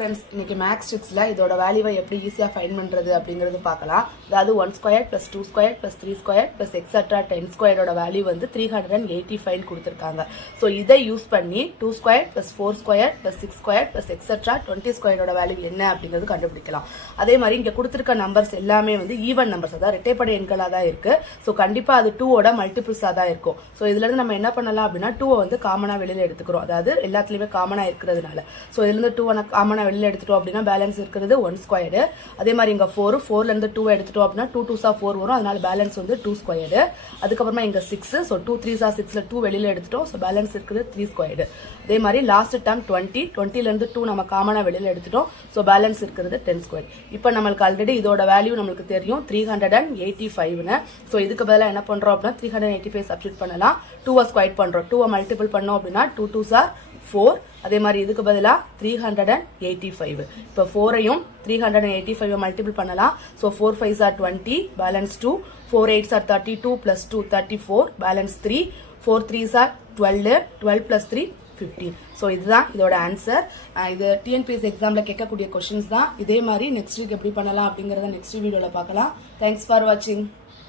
Friends, இன்னைக்கு maths ட்ரிக்ஸில் இதோட வேல்யூவை எப்படி ஈஸியாக ஃபைண்ட் பண்ணுறது அப்படிங்கிறது பார்க்கலாம். அதாவது 1 ஸ்கொயர் + 2 ஸ்கொயர் + 3 ஸ்கொயர் + எக்ஸட்ரா 10 ஸ்கொயரோட வேல்யூ வந்து 385 கொடுத்துருக்காங்க. ஸோ இதை யூஸ் பண்ணி 2 ஸ்கொயர் + 4 ஸ்கொயர் + 6 ஸ்கொயர் + எக்ஸட்ரா 20 ஸ்கொயரோட வேல்யூ என்ன அப்படிங்கிறது கண்டுபிடிக்கலாம். அதே மாதிரி இங்கே கொடுத்துருக்க நம்பர்ஸ் எல்லாமே வந்து ஈவன் நம்பர்ஸ், அதாவது இரட்டைப்படை எண்களாக தான் இருக்கு. ஸோ கண்டிப்பாக அது 2ஓட மல்டிபிள்ஸாக தான் இருக்கும். ஸோ இதுலேருந்து நம்ம என்ன பண்ணலாம் அப்படின்னா 2 வந்து காமனாக வெளியில் எடுத்துக்கிறோம். அதாவது எல்லாத்துலேயுமே காமனாக இருக்கிறதுனால. ஸோ இதுலேருந்து 2 காமனாக வெளியில் எடுத்துட்டோம் அப்படின்னா பேலன்ஸ் இருக்கிறது 1 ஸ்கொயர்டு. அதே மாதிரி இங்கே 4லேருந்து 2 எடுத்துட்டோம் அப்படின்னா 2 2s 4 வரும். அதனால பேலன்ஸ் வந்து 2 ஸ்கொயர்டு. அதுக்கப்புறமா இங்கே 6, ஸோ 2 3s 6ல 2 வெளியில் எடுத்துட்டோம். ஸோ பேலன்ஸ் இருக்குது 3 ஸ்கொயர்டு. அதே மாதிரி லாஸ்ட் டேர்ம் 20லேருந்து 2 நம்ம காமனாக வெளியில் எடுத்துட்டோம். ஸோ பேலன்ஸ் இருக்கிறது 10 ஸ்கொயர். இப்போ நம்மளுக்கு ஆல்ரெடி இதோட வேல்யூ நம்மளுக்கு தெரியும் 385ன்னு. ஸோ இதுக்கு பதிலாக என்ன பண்ணுறோம் அப்படின்னா 385 சப்ஸ்டிட் பண்ணலாம். 2 ஸ்கொயர் பண்ணுறோம். 2 மல்டிபிள் பண்ணோம் அப்படின்னா 2 2s 4. அதே மாதிரி இதுக்கு பதிலாக 385. இப்போ 4ஐயும் 385 மல்டிபிள் பண்ணலாம். So 4 5s 20, balance 2. 4 8s 32 + 2 34, balance 3. 4 3s 12, 12 + 3 15. So இதுதான் இதோட ஆன்சர். இது டிஎன்பிஎஸ்சி எக்ஸாமில் கேட்கக்கூடிய கொஸ்டின்ஸ் தான். இதே மாதிரி நெக்ஸ்ட் வீக் எப்படி பண்ணலாம் அப்படிங்கிறத நெக்ஸ்ட் வீடியோவில் பார்க்கலாம். தேங்க்ஸ் ஃபார் வாட்சிங்.